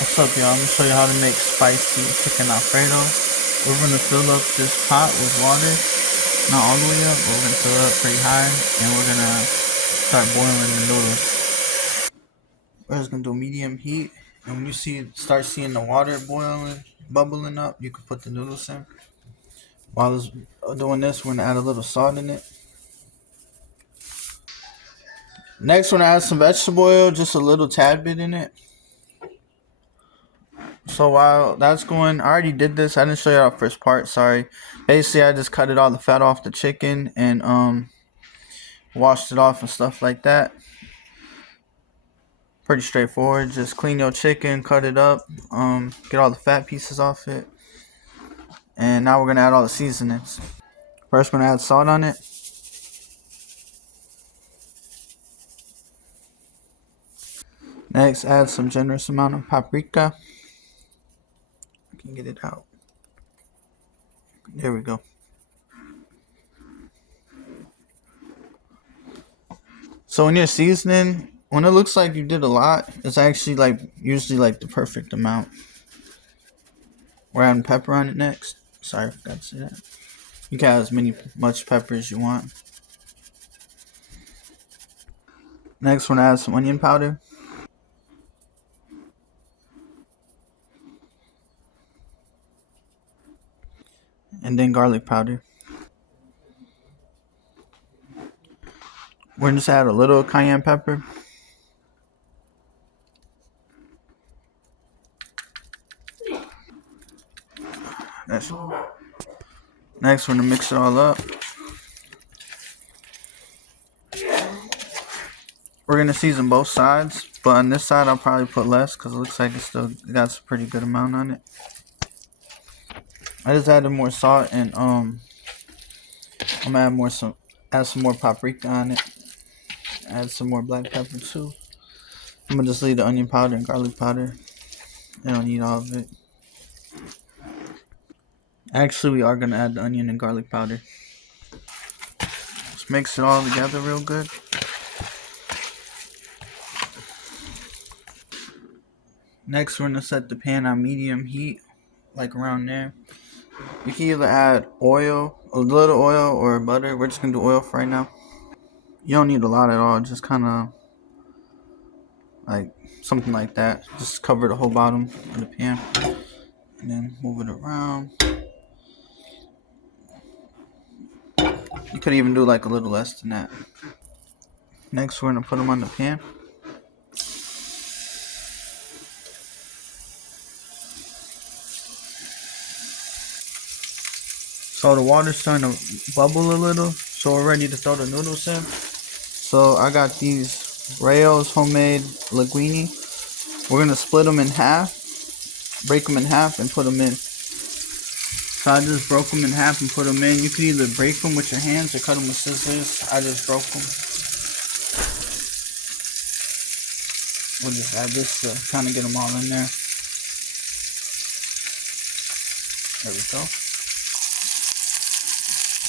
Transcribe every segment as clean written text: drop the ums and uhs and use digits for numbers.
What's up, y'all? I'm gonna show you how to make spicy chicken alfredo. We're gonna fill up this pot with water, not all the way up, but we're gonna fill it up pretty high, and we're gonna start boiling the noodles. We're just gonna do medium heat, and when you start seeing the water boiling, bubbling up, you can put the noodles in. While it's doing this, we're gonna add a little salt in it. Next, we're gonna add some vegetable oil, just a little tad bit in it. So while that's going, I already did this. I didn't show you our first part. Sorry. Basically, I just cut it all the fat off the chicken and washed it off and stuff like that. Pretty straightforward. Just clean your chicken, cut it up, get all the fat pieces off it, and now we're gonna add all the seasonings. First, we're gonna add salt on it. Next, add some generous amount of paprika. I can get it out. There we go. So when you're seasoning, when it looks like you did a lot, it's actually like usually like the perfect amount. We're adding pepper on it next. Sorry, I forgot to say that. You can add much pepper as you want. Next, we're gonna add some onion powder. And then garlic powder. We're gonna just add a little cayenne pepper. That's Next, we're gonna mix it all up. We're gonna season both sides, but on this side I'll probably put less because it looks like it still got a pretty good amount on it. I just added more salt and I'm gonna add some more paprika on it. Add some more black pepper too. I'm gonna just leave the onion powder and garlic powder. I don't need all of it. Actually, we are gonna add the onion and garlic powder. Let's mix it all together real good. Next, we're gonna set the pan on medium heat, like around there. You can either add oil, a little oil, or butter. We're just gonna do oil for right now. You don't need a lot at all, just kind of like something like that. Just cover the whole bottom of the pan, and then move it around. You could even do like a little less than that. Next, we're gonna put them on the pan. So the water's starting to bubble a little, so we're ready to throw the noodles in. So I got these Rayo's homemade linguine. We're gonna split them in half, break them in half, and put them in. So I just broke them in half and put them in. You could either break them with your hands or cut them with scissors. I just broke them. We'll just add this to kind of get them all in there. There we go.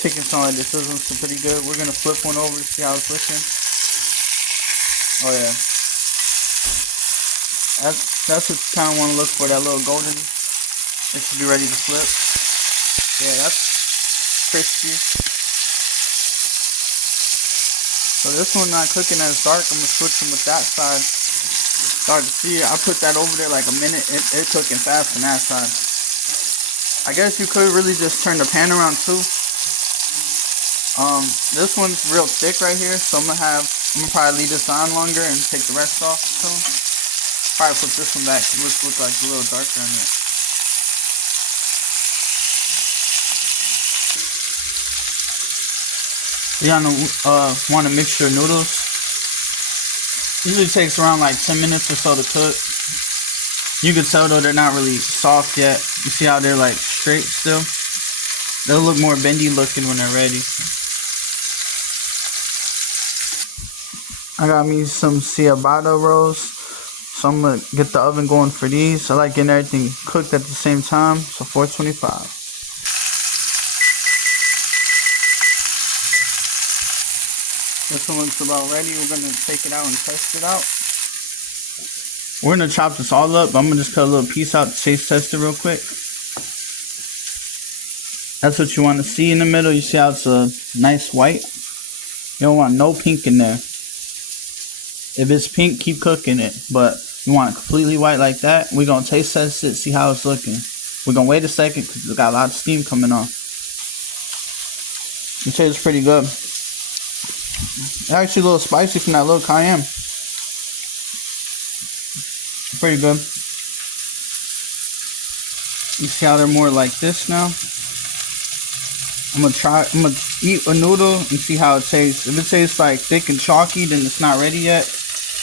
Chicken sound like this isn't so pretty good. We're gonna flip one over to see how it's looking. Oh yeah. That's what you kind of want to look for, that little golden. It should be ready to flip. Yeah, that's crispy. So this one not cooking as dark. I'm gonna switch them with that side. It's hard to see. I put that over there like a minute. It cooking fast on that side. I guess you could really just turn the pan around too. This one's real thick right here, so I'm gonna probably leave this on longer and take the rest off soon. Probably put this one back. It looks like a little darker on it. You want to mix your noodles. Usually takes around like 10 minutes or so to cook. You can tell though they're not really soft yet. You see how they're like straight still? They'll look more bendy looking when they're ready. I got me some ciabatta rolls. So I'm gonna get the oven going for these. I like getting everything cooked at the same time. So 425. This one looks about ready. We're gonna take it out and test it out. We're gonna chop this all up, but I'm gonna just cut a little piece out to taste test it real quick. That's what you want to see in the middle. You see how it's a nice white? You don't want no pink in there. If it's pink, keep cooking it. But you want it completely white like that. We're gonna taste test it, see how it's looking. We're gonna wait a second because it's got a lot of steam coming on. It tastes pretty good. It's actually a little spicy from that little cayenne. Pretty good. You see how they're more like this now? I'm gonna eat a noodle and see how it tastes. If it tastes like thick and chalky, then it's not ready yet.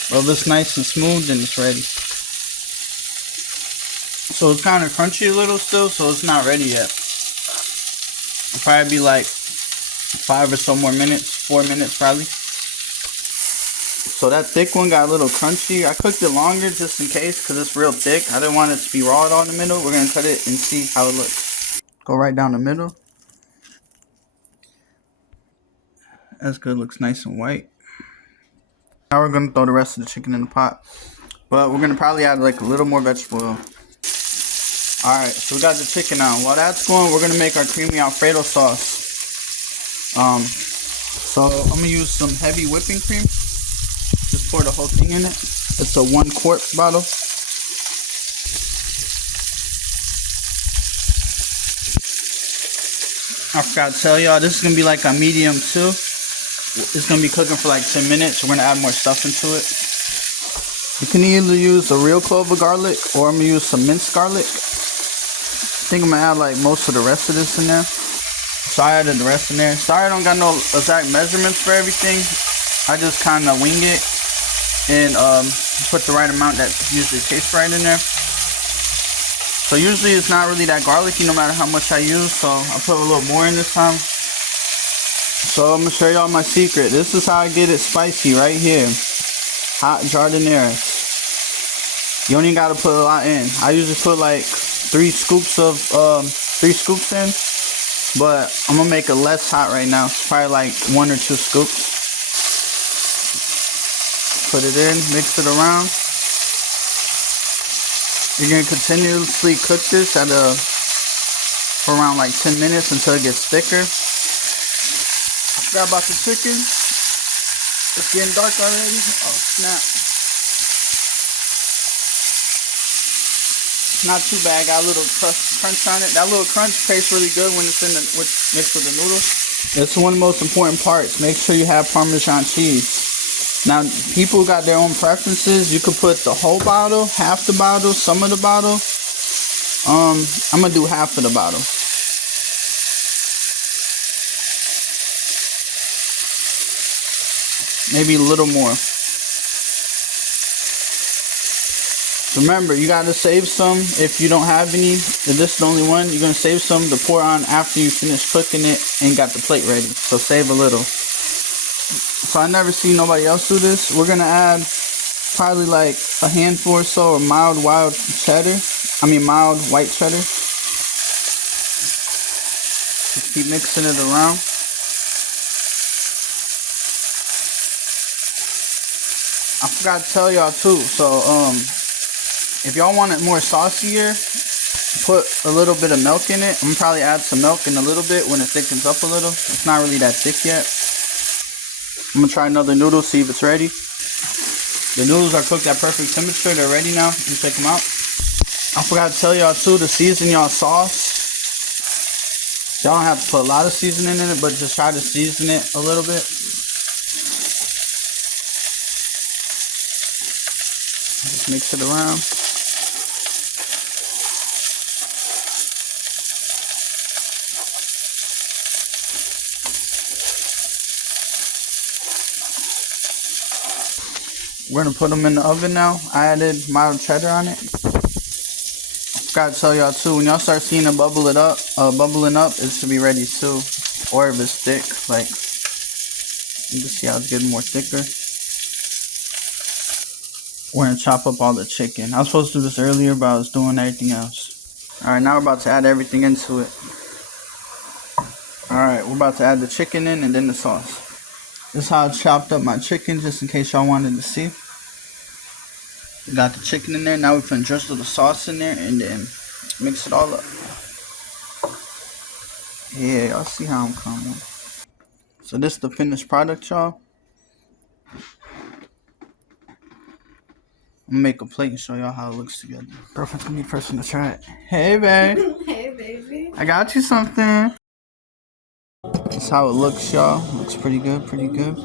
But if it's nice and smooth, then it's ready. So it's kind of crunchy a little still, so it's not ready yet. It'll probably be like 5 or so more minutes, 4 minutes probably. So that thick one got a little crunchy. I cooked it longer just in case because it's real thick. I didn't want it to be raw at all in the middle. We're gonna cut it and see how it looks. Go right down the middle. That's good, looks nice and white. Now we're gonna throw the rest of the chicken in the pot. But we're gonna probably add like a little more vegetable oil. Alright, so we got the chicken out. While that's going, we're gonna make our creamy alfredo sauce. So I'm gonna use some heavy whipping cream. Just pour the whole thing in it. It's a 1 quart bottle. I forgot to tell y'all, this is gonna be like a medium too. It's gonna be cooking for like 10 minutes. We're gonna add more stuff into it. You can either use a real clove of garlic or I'm gonna use some minced garlic. I think I'm gonna add like most of the rest of this in there. So I added the rest in there. Sorry I don't got no exact measurements for everything. I just kind of wing it and put the right amount that usually tastes right in there. So usually it's not really that garlicky no matter how much I use. So I put a little more in this time. So I'm gonna show y'all my secret. This is how I get it spicy right here. Hot jardinera. You don't even gotta put a lot in. I usually put like 3 scoops in, but I'm gonna make it less hot right now. It's probably like 1 or 2 scoops. Put it in, mix it around. You're gonna continuously cook this for around like 10 minutes until it gets thicker. I forgot about the chicken. It's getting dark already. Oh snap. Not too bad. Got a little crunch on it. That little crunch tastes really good when it's mixed with the noodles. That's one of the most important parts. Make sure you have Parmesan cheese. Now, people got their own preferences. You could put the whole bottle, half the bottle, some of the bottle. I'm gonna do half of the bottle. Maybe a little more. Remember, you gotta save some if you don't have any. If this is the only one, you're gonna save some to pour on after you finish cooking it and got the plate ready. So save a little. So I never see nobody else do this. We're gonna add probably like a handful or so of mild white cheddar. Just keep mixing it around. I forgot to tell y'all too. So if y'all want it more saucier, put a little bit of milk in it. I'm gonna probably add some milk in a little bit when it thickens up a little. It's not really that thick yet. I'm gonna try another noodle, see if it's ready. The noodles are cooked at perfect temperature. They're ready now. You check them out. I forgot to tell y'all too to season y'all sauce. Y'all don't have to put a lot of seasoning in it, but just try to season it a little bit. Just mix it around. We're gonna put them in the oven now. I added mild cheddar on it. I forgot to tell y'all too, when y'all start seeing it bubbling up, it should be ready too. Or if it's thick, like you can see how it's getting more thicker. We're gonna chop up all the chicken. I was supposed to do this earlier, but I was doing everything else. Alright, now we're about to add everything into it. Alright, we're about to add the chicken in and then the sauce. This is how I chopped up my chicken, just in case y'all wanted to see. Got the chicken in there. Now we finna drizzle the sauce in there and then mix it all up. Yeah, y'all see how I'm coming. So this is the finished product, y'all. I'm gonna make a plate and show y'all how it looks together. Girlfriend for me person to try it. Hey, babe. Hey, baby. I got you something. That's how it looks, y'all. Looks pretty good, pretty good.